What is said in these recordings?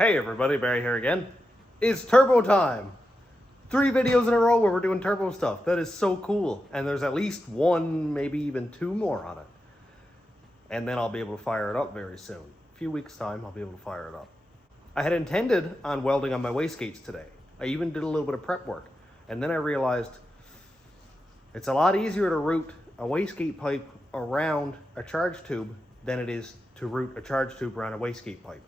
Hey everybody, Barry here again. It's turbo time! 3 videos in a row where we're doing turbo stuff. That is so cool. And there's at least 1, maybe even 2 more on it. And then I'll be able to fire it up very soon. A few weeks time, I'll be able to fire it up. I had intended on welding on my wastegates today. I even did a little bit of prep work. And then I realized it's a lot easier to route a wastegate pipe around a charge tube than it is to route a charge tube around a wastegate pipe.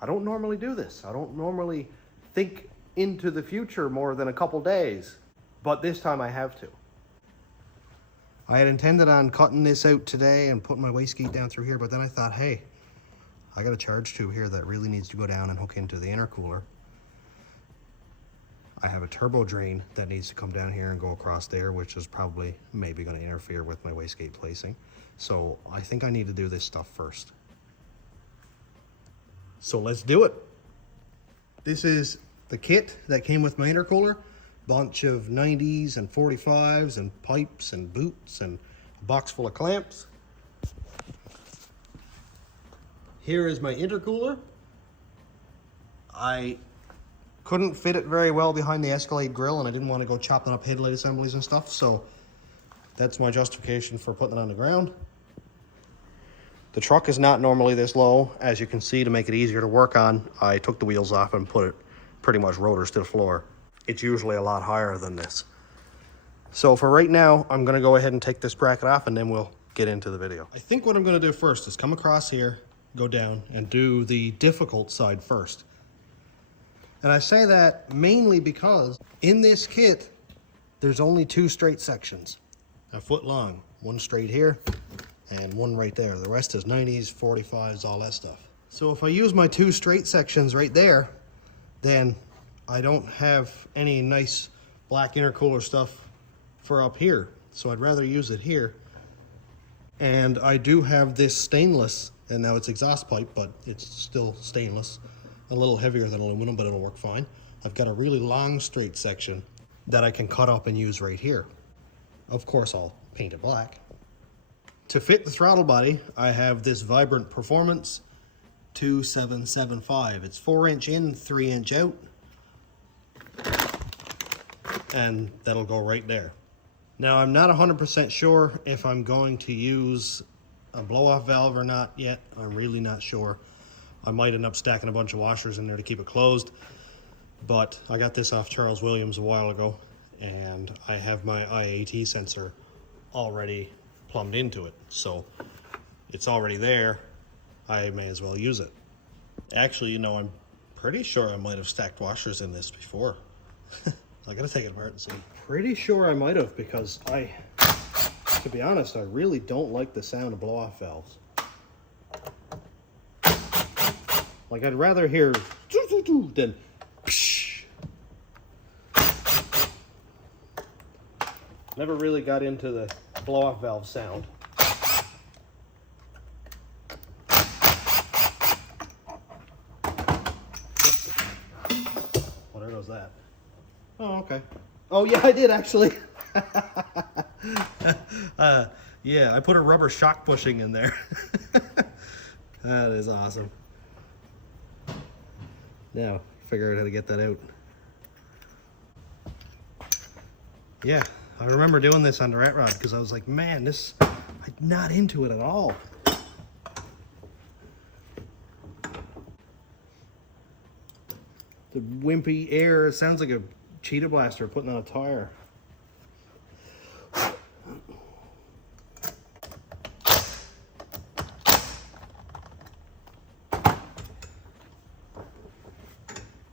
I don't normally do this. I don't normally think into the future more than a couple days, but this time I have to. I had intended on cutting this out today and putting my wastegate down through here, but then I thought, hey, I got a charge tube here that really needs to go down and hook into the intercooler. I have a turbo drain that needs to come down here and go across there, which is probably maybe going to interfere with my wastegate placing. So I think I need to do this stuff first. So let's do it. This is the kit that came with my intercooler. Bunch of 90s and 45s and pipes and boots and a box full of clamps. Here is my intercooler. I couldn't fit it very well behind the Escalade grill, and I didn't want to go chopping up headlight assemblies and stuff, so that's my justification for putting it on the ground. The truck is not normally this low. As you can see, to make it easier to work on, I took the wheels off and put it pretty much rotors to the floor. It's usually a lot higher than this. So for right now, I'm gonna go ahead and take this bracket off and then we'll get into the video. I think what I'm gonna do first is come across here, go down, and do the difficult side first. And I say that mainly because in this kit, there's only 2 straight sections, a foot long, one straight here, and one right there. The rest is 90s, 45s, all that stuff. So if I use my 2 straight sections right there, then I don't have any nice black intercooler stuff for up here. So I'd rather use it here. And I do have this stainless, and now it's exhaust pipe, but it's still stainless. A little heavier than aluminum, but it'll work fine. I've got a really long straight section that I can cut up and use right here. Of course, I'll paint it black. To fit the throttle body, I have this Vibrant Performance 2775. It's 4" in, 3" out. And that'll go right there. Now, I'm not 100% sure if I'm going to use a blow-off valve or not yet. I'm really not sure. I might end up stacking a bunch of washers in there to keep it closed. But I got this off Charles Williams a while ago, and I have my IAT sensor already plumbed into it, so it's already there. I may as well use it. Actually, you know, I'm pretty sure I might have stacked washers in this before. I gotta take it apart and see. Pretty sure I might have, because to be honest, I really don't like the sound of blow-off valves. Like, I'd rather hear than psh. Never really got into the blow-off valve sound. Well, there goes that. Oh, okay. Oh, yeah, I did actually. Yeah, I put a rubber shock bushing in there. That is awesome. Now, figure out how to get that out. Yeah. I remember doing this on the rat rod because I was like, man, I'm not into it at all. The wimpy air, it sounds like a cheetah blaster putting on a tire.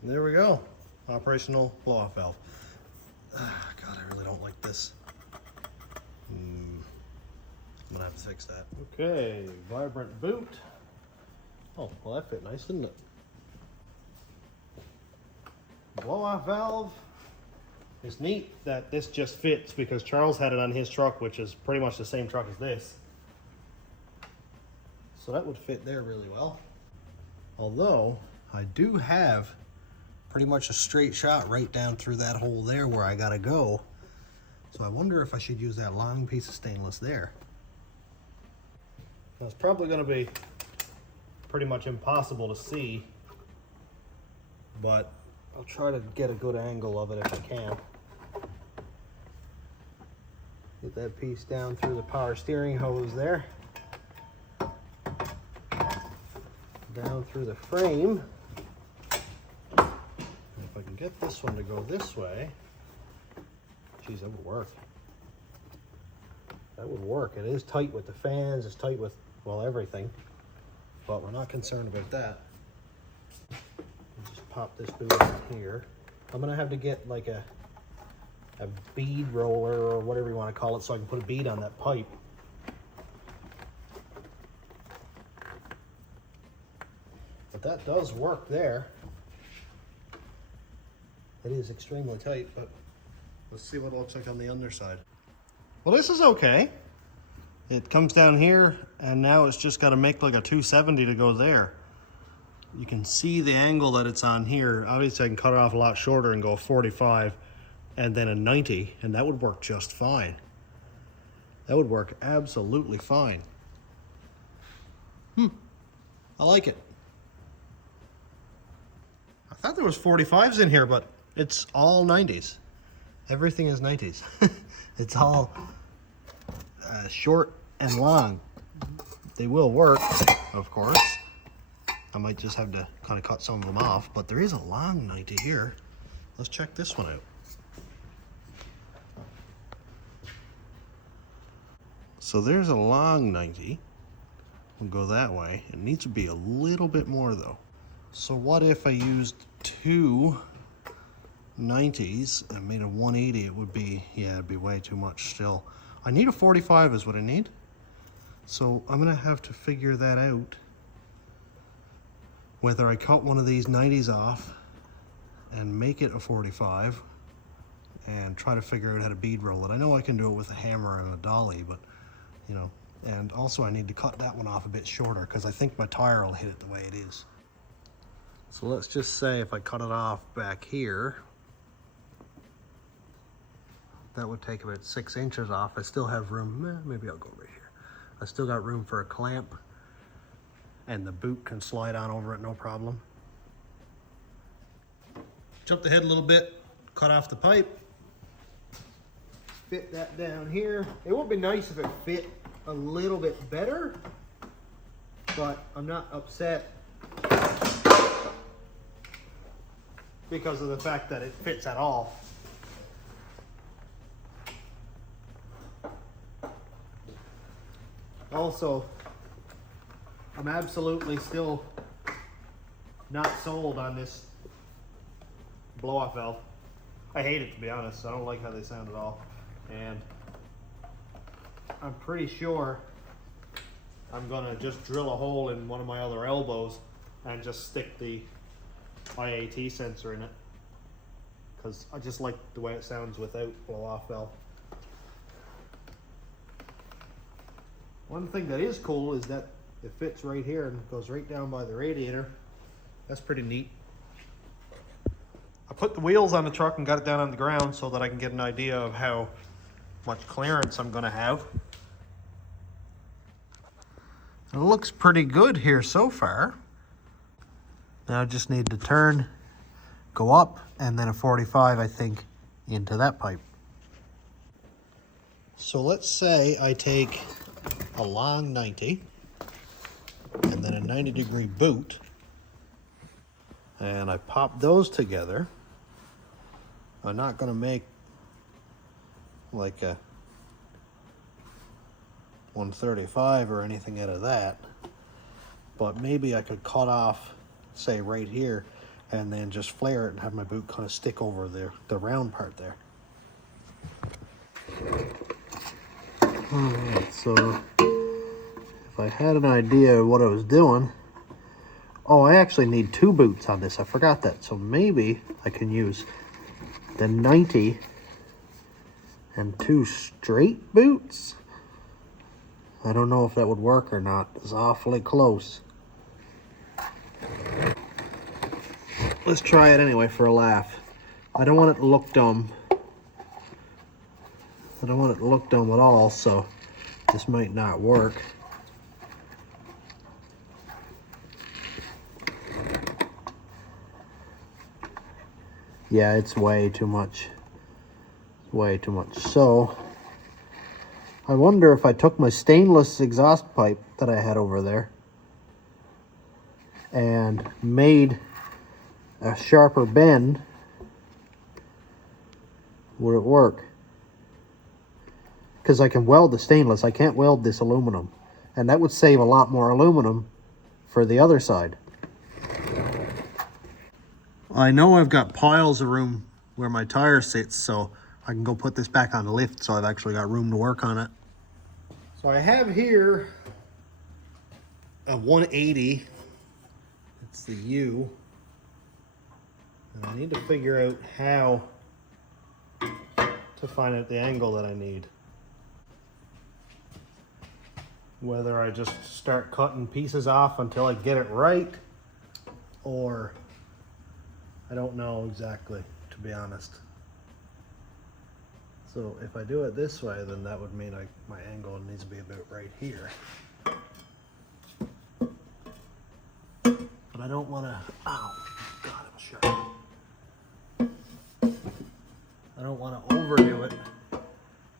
There we go. Operational blow-off valve. God, I really don't like this. I'm gonna have to fix that. Okay, Vibrant boot. Oh, well, that fit nice, didn't it? Blow-off valve. It's neat that this just fits because Charles had it on his truck, which is pretty much the same truck as this. So that would fit there really well. Although, I do have pretty much a straight shot right down through that hole there where I gotta go. So I wonder if I should use that long piece of stainless there. Now, it's probably gonna be pretty much impossible to see but I'll try to get a good angle of it if I can. Get that piece down through the power steering hose there. Down through the frame. And if I can get this one to go this way, geez, that would work. That would work. It is tight with the fans, it's tight with, well, everything, but we're not concerned about that. Just pop this boot in here. I'm gonna have to get like a bead roller or whatever you want to call it so I can put a bead on that pipe. But that does work there. It is extremely tight, but let's see what it looks like on the underside. Well, this is okay. It comes down here and now it's just got to make like a 270 to go there. You can see the angle that it's on here. Obviously I can cut it off a lot shorter and go 45 and then a 90, and that would work just fine. That would work absolutely fine. I like it. I thought there was 45s in here, but it's all 90s. Everything is 90s. It's all short and long. They will work, of course. I might just have to kind of cut some of them off, but there is a long 90 here. Let's check this one out. So there's a long 90. We'll go that way. It needs to be a little bit more though. So what if I used two 90s and made a 180? It would be, yeah, it'd be way too much still. I need a 45 is what I need. So I'm gonna have to figure that out. Whether I cut one of these 90s off and make it a 45 and try to figure out how to bead roll it. I know I can do it with a hammer and a dolly, but you know, and also I need to cut that one off a bit shorter because I think my tire will hit it the way it is. So let's just say if I cut it off back here, that would take about 6 inches off. I still have room, maybe I'll go right here. I still got room for a clamp and the boot can slide on over it, no problem. Jump the head a little bit, cut off the pipe, fit that down here. It would be nice if it fit a little bit better, but I'm not upset because of the fact that it fits at all. Also, I'm absolutely still not sold on this blow-off valve. I hate it, to be honest. I don't like how they sound at all. And I'm pretty sure I'm gonna just drill a hole in one of my other elbows and just stick the IAT sensor in it, because I just like the way it sounds without blow-off valve. One thing that is cool is that it fits right here and goes right down by the radiator. That's pretty neat. I put the wheels on the truck and got it down on the ground so that I can get an idea of how much clearance I'm gonna have. It looks pretty good here so far. Now I just need to turn, go up, and then a 45, I think, into that pipe. So let's say I take a long 90 and then a 90-degree boot, and I pop those together. I'm not gonna make like a 135 or anything out of that, but maybe I could cut off, say right here, and then just flare it and have my boot kind of stick over there, the round part there. Alright, so if I had an idea of what I was doing, oh, I actually need 2 boots on this, I forgot that, so maybe I can use the 90 and 2 straight boots. I don't know if that would work or not. It's awfully close. Let's try it anyway for a laugh. I don't want it to look dumb. I don't want it to look dumb at all, so this might not work. Yeah, it's way too much. Way too much. So I wonder if I took my stainless exhaust pipe that I had over there and made a sharper bend, would it work? Because I can weld the stainless, I can't weld this aluminum. And that would save a lot more aluminum for the other side. I know I've got piles of room where my tire sits, so I can go put this back on the lift, so I've actually got room to work on it. So I have here a 180. It's the U. And I need to figure out how to find out the angle that I need. Whether I just start cutting pieces off until I get it right, or I don't know exactly, to be honest. So if I do it this way, then that would mean my angle needs to be about right here. But I don't want to, oh God, it was sharp. I don't want to overdo it,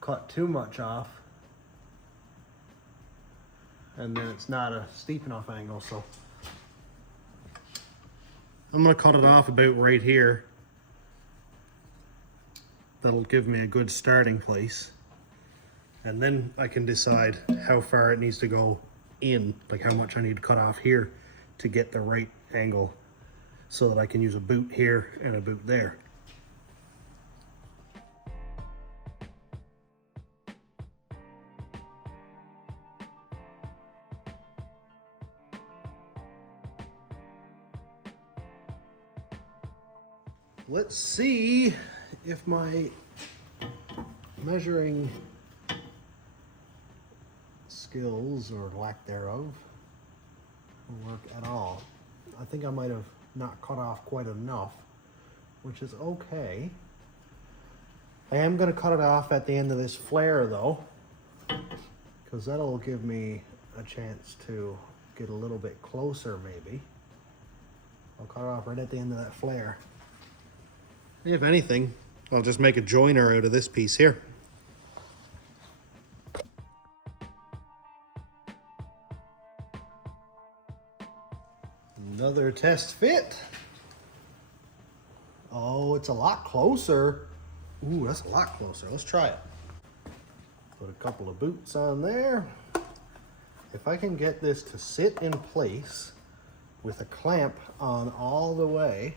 cut too much off, and then it's not a steep enough angle, so I'm going to cut it off about right here. That'll give me a good starting place. And then I can decide how far it needs to go in, like how much I need to cut off here to get the right angle so that I can use a boot here and a boot there. Let's see if my measuring skills, or lack thereof, will work at all. I think I might have not cut off quite enough, which is okay. I am going to cut it off at the end of this flare though, because that'll give me a chance to get a little bit closer maybe. I'll cut it off right at the end of that flare. If anything, I'll just make a joiner out of this piece here. Another test fit. Oh, it's a lot closer. Ooh, that's a lot closer. Let's try it. Put a couple of boots on there. If I can get this to sit in place with a clamp on all the way,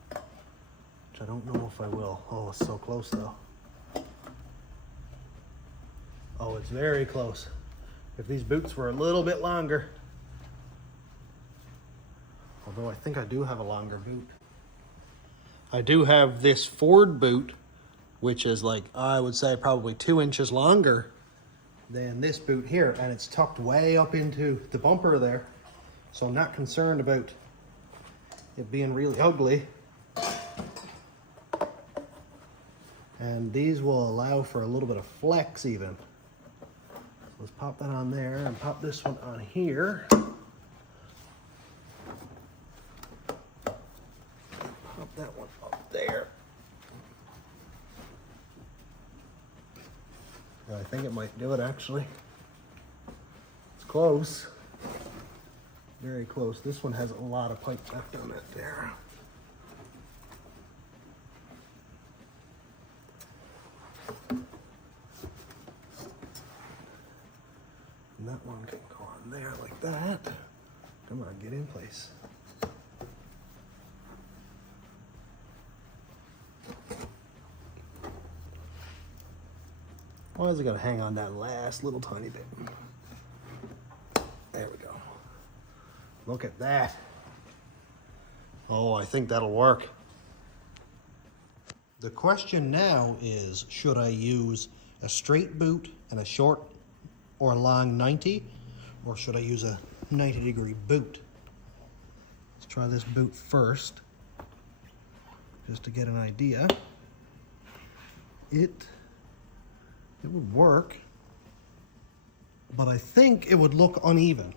which I don't know if I will. Oh, it's so close though. Oh, it's very close. If these boots were a little bit longer, although I think I do have a longer boot. I do have this Ford boot, which is like, I would say probably 2 inches longer than this boot here, and it's tucked way up into the bumper there. So I'm not concerned about it being really ugly. And these will allow for a little bit of flex even. Let's pop that on there and pop this one on here. Pop that one up there. I think it might do it actually. It's close. Very close. This one has a lot of pipe left on it there. And that one can go on there like that. Come on, get in place. Why is it gotta hang on that last little tiny bit? There we go. Look at that. Oh, I think that'll work. The question now is, should I use a straight boot and a short or a long 90, or should I use a 90-degree boot? Let's try this boot first, just to get an idea. It would work, but I think it would look uneven.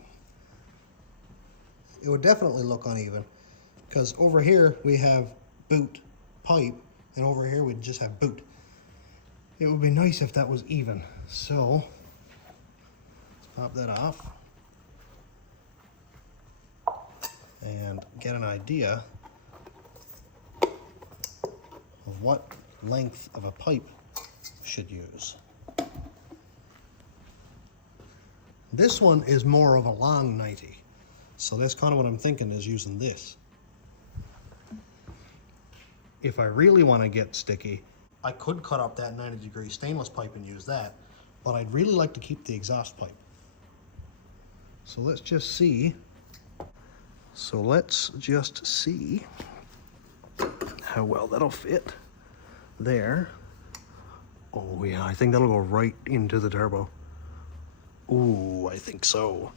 It would definitely look uneven, because over here we have boot pipe, and over here we'd just have boot. It would be nice if that was even. So let's pop that off and get an idea of what length of a pipe we should use. This one is more of a long 90, so that's kind of what I'm thinking, is using this. If I really want to get sticky, I could cut up that 90-degree stainless pipe and use that, but I'd really like to keep the exhaust pipe. So let's just see. How well that'll fit there. Oh yeah, I think that'll go right into the turbo. Ooh, I think so.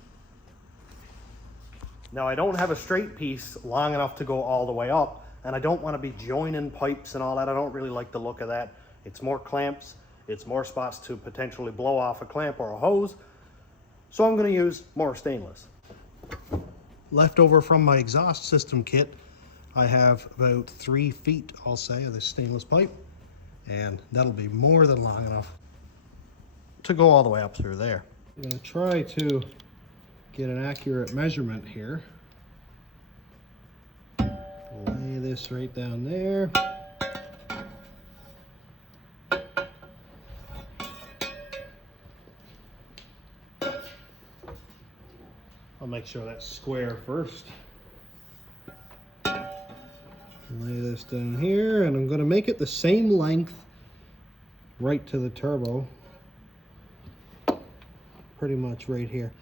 Now I don't have a straight piece long enough to go all the way up, and I don't want to be joining pipes and all that. I don't really like the look of that. It's more clamps, it's more spots to potentially blow off a clamp or a hose. So I'm going to use more stainless. Left over from my exhaust system kit, I have about 3 feet, I'll say, of this stainless pipe, and that'll be more than long enough to go all the way up through there. I'm going to try to get an accurate measurement here. Lay this right down there. I'll make sure that's square first. Lay this down here, and I'm going to make it the same length right to the turbo. Pretty much right here.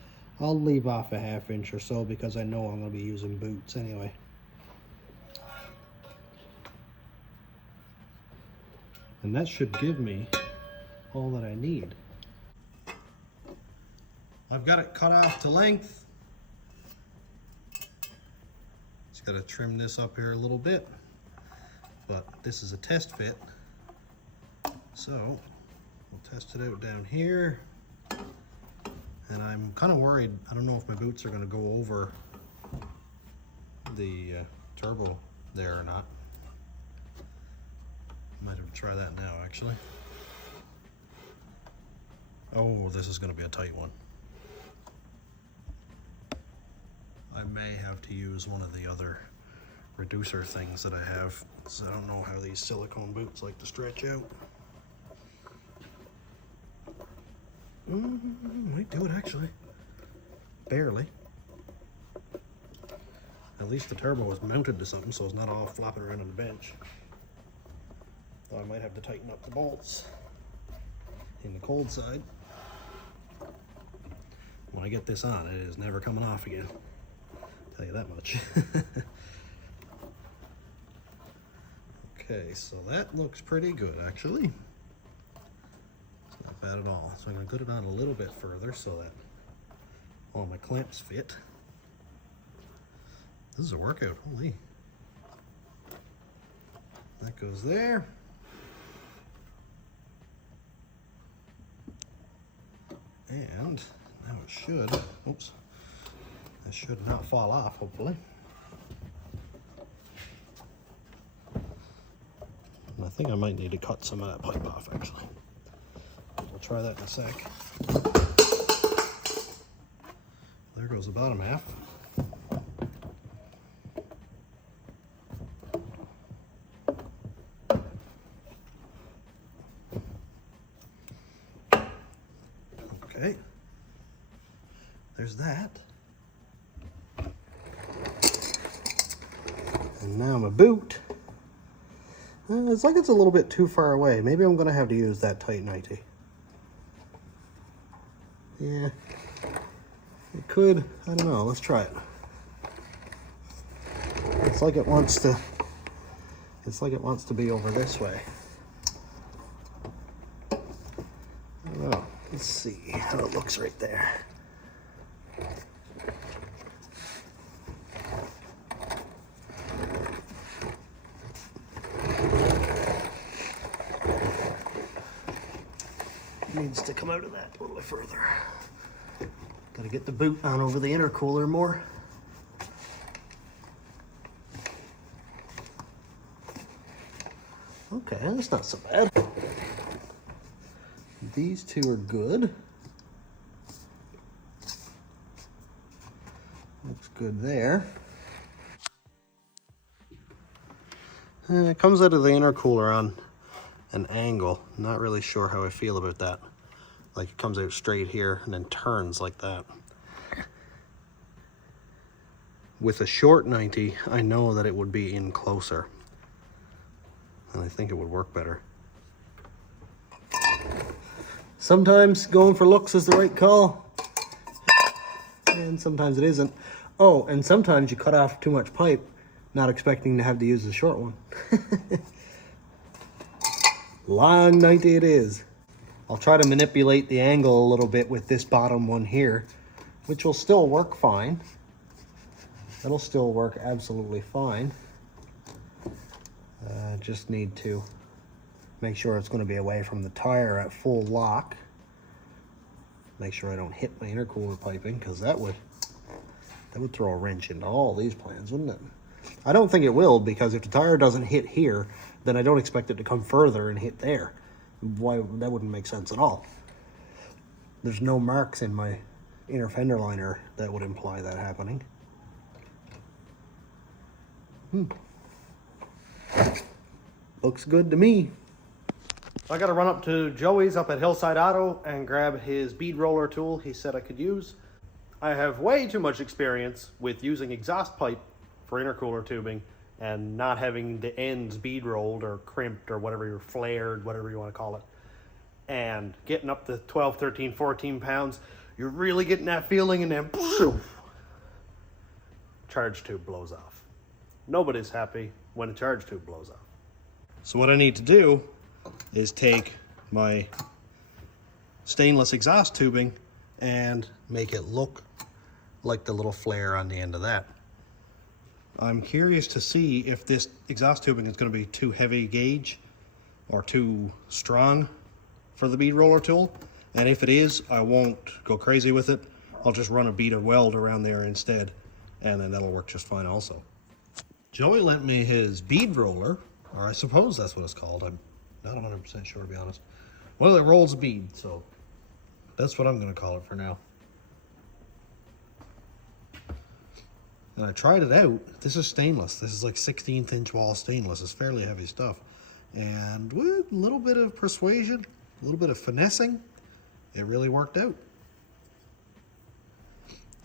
I'll leave off a 1/2 inch or so because I know I'm going to be using boots anyway. And that should give me all that I need. I've got it cut off to length. Just got to trim this up here a little bit, but this is a test fit, so we'll test it out down here. And I'm kind of worried, I don't know if my boots are going to go over the turbo there or not. Might have to try that now, actually. Oh, this is going to be a tight one. I may have to use one of the other reducer things that I have, because I don't know how these silicone boots like to stretch out. Might do it, actually. Barely. At least the turbo is mounted to something, so it's not all flopping around on the bench. Though I might have to tighten up the bolts in the cold side. When I get this on, it is never coming off again. I'll tell you that much. Okay, so that looks pretty good, actually. It's not bad at all. So I'm going to put it on a little bit further so that all my clamps fit. This is a workout, holy. That goes there. And now it should, oops, it should not fall off, hopefully. And I think I might need to cut some of that pipe off, actually. We'll try that in a sec. There goes the bottom half. Okay, there's that. And now my boot. It's like it's a little bit too far away. Maybe I'm going to have to use that tight 90. Yeah, it could. I don't know. Let's try it. It's like it wants to. It's like it wants to be over this way. I don't know. Let's see how it looks right there. Needs to come out of that a little bit further. Gotta get the boot on over the intercooler more. Okay, that's not so bad. These two are good. Looks good there. It comes out of the intercooler on an angle. Not really sure how I feel about that. Like it comes out straight here and then turns like that. With a short 90, I know that it would be in closer. And I think it would work better. Sometimes going for looks is the right call. And sometimes it isn't. Oh, and sometimes you cut off too much pipe, not expecting to have to use the short one. Long 90 it is. I'll try to manipulate the angle a little bit with this bottom one here, which will still work fine. It'll still work absolutely fine. Just need to make sure it's going to be away from the tire at full lock. Make sure I don't hit my intercooler piping, because that would throw a wrench into all these plans, wouldn't it? I don't think it will, because if the tire doesn't hit here, then I don't expect it to come further and hit there. Why? That wouldn't make sense at all. There's no marks in my inner fender liner that would imply that happening. Looks good to me. I gotta run up to Joey's up at Hillside Auto and grab his bead roller tool he said I could use. I have way too much experience with using exhaust pipe for intercooler tubing and not having the ends bead rolled or crimped or whatever, you're flared, whatever you want to call it. And getting up to 12, 13, 14 pounds, you're really getting that feeling, and then poof, charge tube blows off. Nobody's happy when a charge tube blows off. So what I need to do is take my stainless exhaust tubing and make it look like the little flare on the end of that. I'm curious to see if this exhaust tubing is going to be too heavy gauge or too strong for the bead roller tool. And if it is, I won't go crazy with it. I'll just run a bead weld around there instead, and then that'll work just fine also. Joey lent me his bead roller, or I suppose that's what it's called. I'm not 100% sure, to be honest. Well, it rolls bead, so that's what I'm going to call it for now. And I tried it out. This is stainless. This is like 16th inch wall stainless. It's fairly heavy stuff. And with a little bit of persuasion, a little bit of finessing, it really worked out.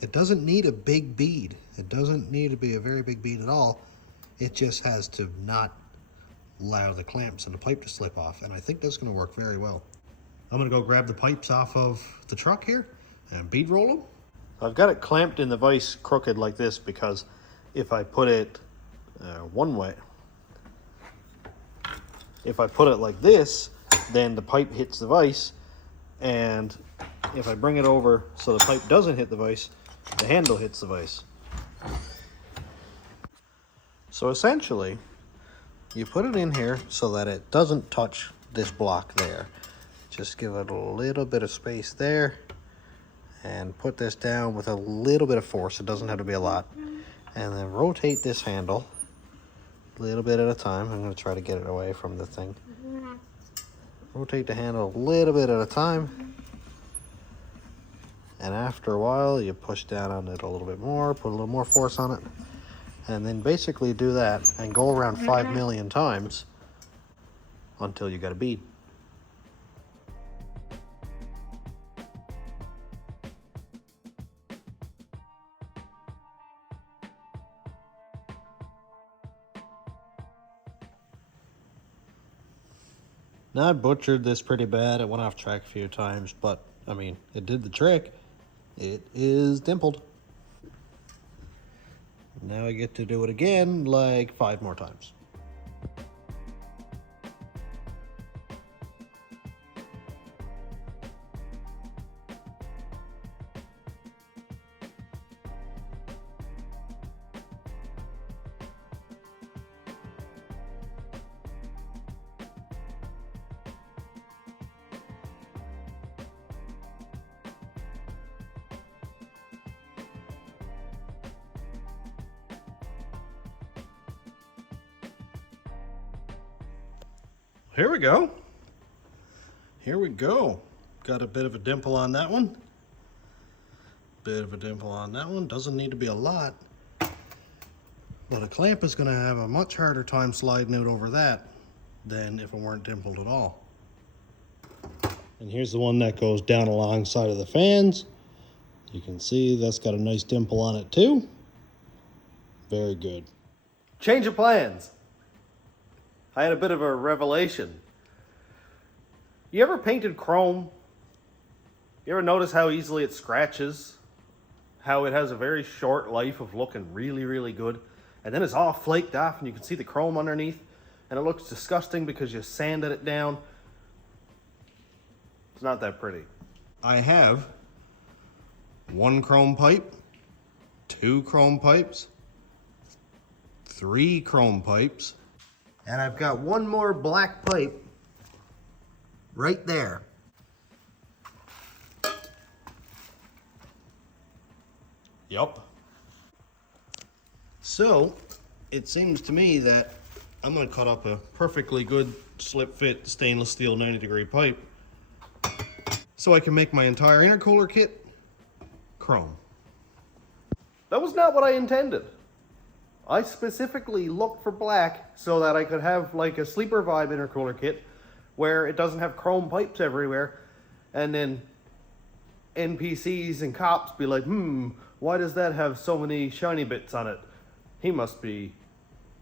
It doesn't need a big bead. It doesn't need to be a very big bead at all. It just has to not allow the clamps and the pipe to slip off. And I think that's going to work very well. I'm going to go grab the pipes off of the truck here and bead roll them. I've got it clamped in the vise crooked like this because if I put it one way, if I put it like this, then the pipe hits the vise, and if I bring it over so the pipe doesn't hit the vise, the handle hits the vise. So essentially, you put it in here so that it doesn't touch this block there. Just give it a little bit of space there, and put this down with a little bit of force. It doesn't have to be a lot. And then rotate this handle a little bit at a time. I'm going to try to get it away from the thing. Rotate the handle a little bit at a time. And after a while, you push down on it a little bit more, put a little more force on it. And then basically do that and go around 5 million times until you got a bead. Now I butchered this pretty bad. It went off track a few times, but I mean, it did the trick. It is dimpled. Now I get to do it again like 5 more times. Here we go. Here we go. Got a bit of a dimple on that one. Bit of a dimple on that one. Doesn't need to be a lot. But a clamp is going to have a much harder time sliding out over that than if it weren't dimpled at all. And here's the one that goes down alongside of the fans. You can see that's got a nice dimple on it too. Very good. Change of plans. I had a bit of a revelation. You ever painted chrome? You ever notice how easily it scratches? How it has a very short life of looking really, really good. And then it's all flaked off and you can see the chrome underneath. And it looks disgusting because you sanded it down. It's not that pretty. I have 1 chrome pipe, 2 chrome pipes, 3 chrome pipes, and I've got 1 more black pipe right there. Yup. So, it seems to me that I'm going to cut up a perfectly good slip fit stainless steel 90-degree pipe so I can make my entire intercooler kit chrome. That was not what I intended. I specifically looked for black so that I could have like a sleeper vibe intercooler kit where it doesn't have chrome pipes everywhere, and then NPCs and cops be like, why does that have so many shiny bits on it? He must be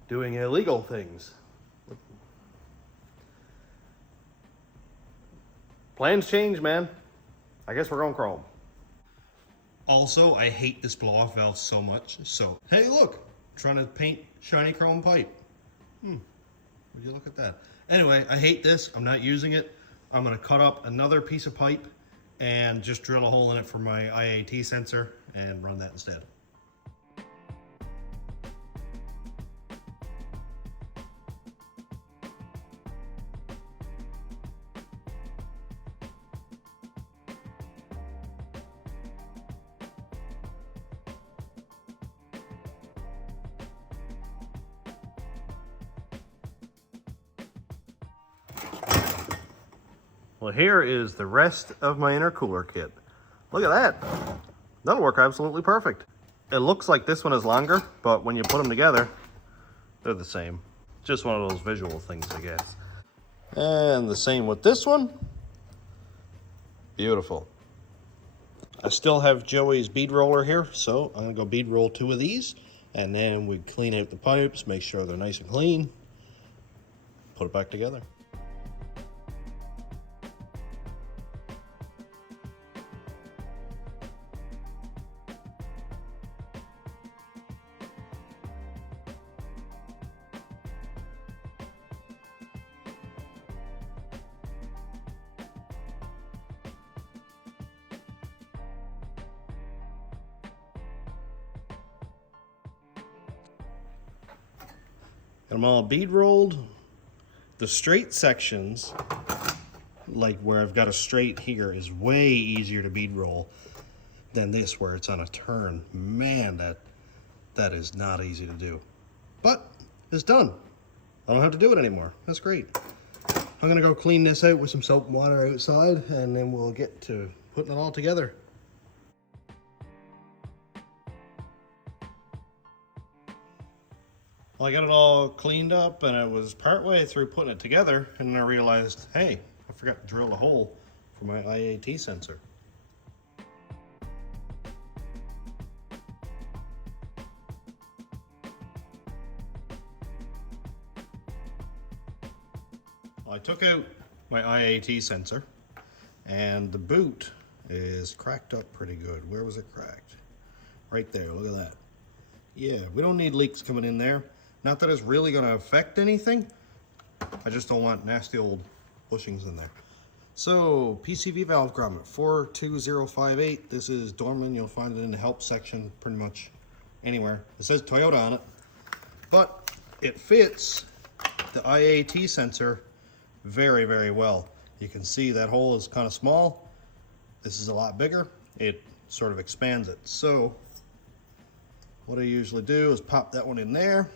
doing illegal things. Plans change, man. I guess we're going chrome. Also, I hate this blow-off valve so much. So, hey, look, I'm trying to paint shiny chrome pipe. Would you look at that? Anyway, I hate this. I'm not using it. I'm going to cut up another piece of pipe and just drill a hole in it for my IAT sensor and run that instead. Well, here is the rest of my intercooler kit. Look at that. That'll work absolutely perfect. It looks like this one is longer, but when you put them together, they're the same. Just one of those visual things, I guess. And the same with this one. Beautiful. I still have Joey's bead roller here, so I'm gonna go bead roll 2 of these, and then we clean out the pipes, make sure they're nice and clean, put it back together. Got them all bead rolled. The straight sections, like where I've got a straight here, is way easier to bead roll than this where it's on a turn. Man, that is not easy to do. But it's done. I don't have to do it anymore. That's great. I'm gonna go clean this out with some soap and water outside, and then we'll get to putting it all together. Well, I got it all cleaned up, and I was partway through putting it together, and then I realized, hey, I forgot to drill a hole for my IAT sensor. Well, I took out my IAT sensor, and the boot is cracked up pretty good. Where was it cracked? Right there, look at that. Yeah, we don't need leaks coming in there. Not that it's really going to affect anything. I just don't want nasty old bushings in there. So, PCV valve grommet 42058. This is Dorman. You'll find it in the help section pretty much anywhere. It says Toyota on it. But it fits the IAT sensor very, very well. You can see that hole is kind of small. This is a lot bigger. It sort of expands it. So, what I usually do is pop that one in there.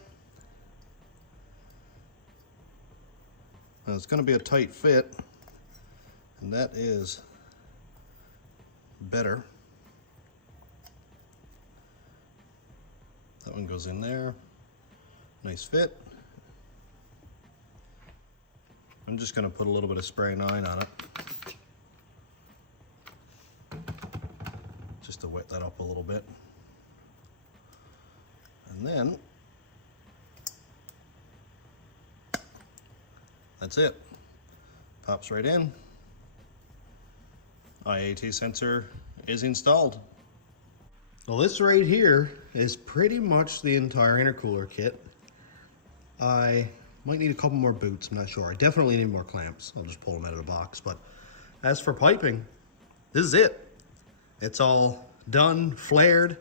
Now it's going to be a tight fit, and that is better. That one goes in there. Nice fit. I'm just going to put a little bit of spray 9 on it, just to wet that up a little bit. And then that's it. Pops right in. IAT sensor is installed. Well, this right here is pretty much the entire intercooler kit. I might need a couple more boots, I'm not sure. I definitely need more clamps. I'll just pull them out of the box. But as for piping, this is it. It's all done, flared,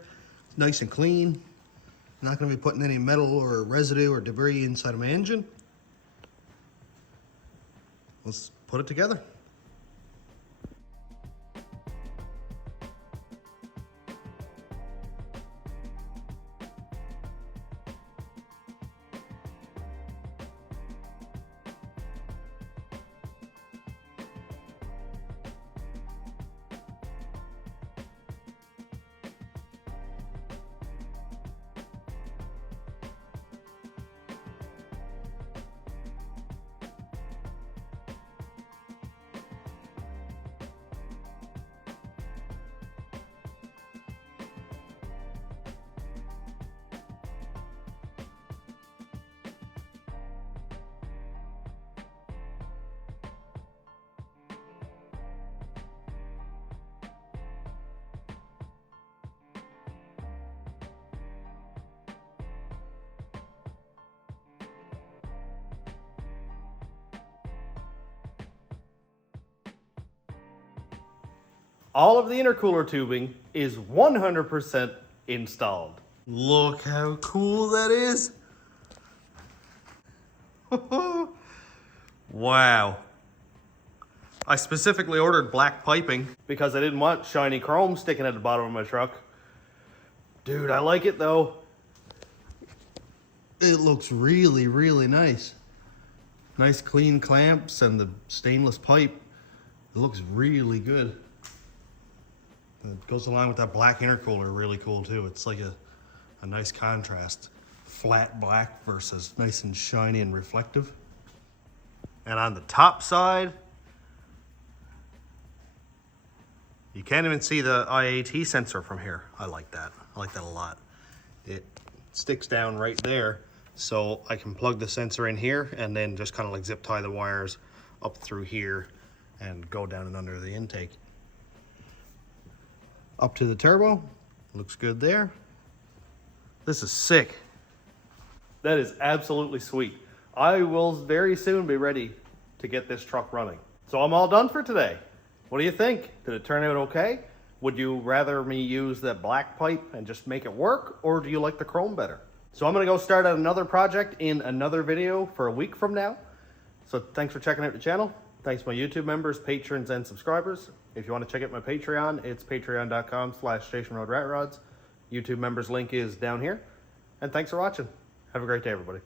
nice and clean. I'm not going to be putting any metal or residue or debris inside of my engine. Let's put it together. All of the intercooler tubing is 100% installed. Look how cool that is. Wow. I specifically ordered black piping because I didn't want shiny chrome sticking at the bottom of my truck. Dude, I like it though. It looks really, really nice. Nice clean clamps and the stainless pipe. It looks really good. It goes along with that black intercooler, really cool too. It's like a nice contrast. Flat black versus nice and shiny and reflective. And on the top side, you can't even see the IAT sensor from here. I like that. I like that a lot. It sticks down right there, so I can plug the sensor in here and then just kind of like zip tie the wires up through here and go down and under the intake. Up to the turbo, looks good there. This is sick. That is absolutely sweet. I will very soon be ready to get this truck running. So I'm all done for today. What do you think? Did it turn out okay? Would you rather me use that black pipe and just make it work, or do you like the chrome better? So I'm gonna go start on another project in another video for a week from now. So thanks for checking out the channel. Thanks to my YouTube members, patrons, and subscribers. If you want to check out my Patreon, it's patreon.com/stationroadratrods. YouTube members link is down here. And thanks for watching. Have a great day, everybody.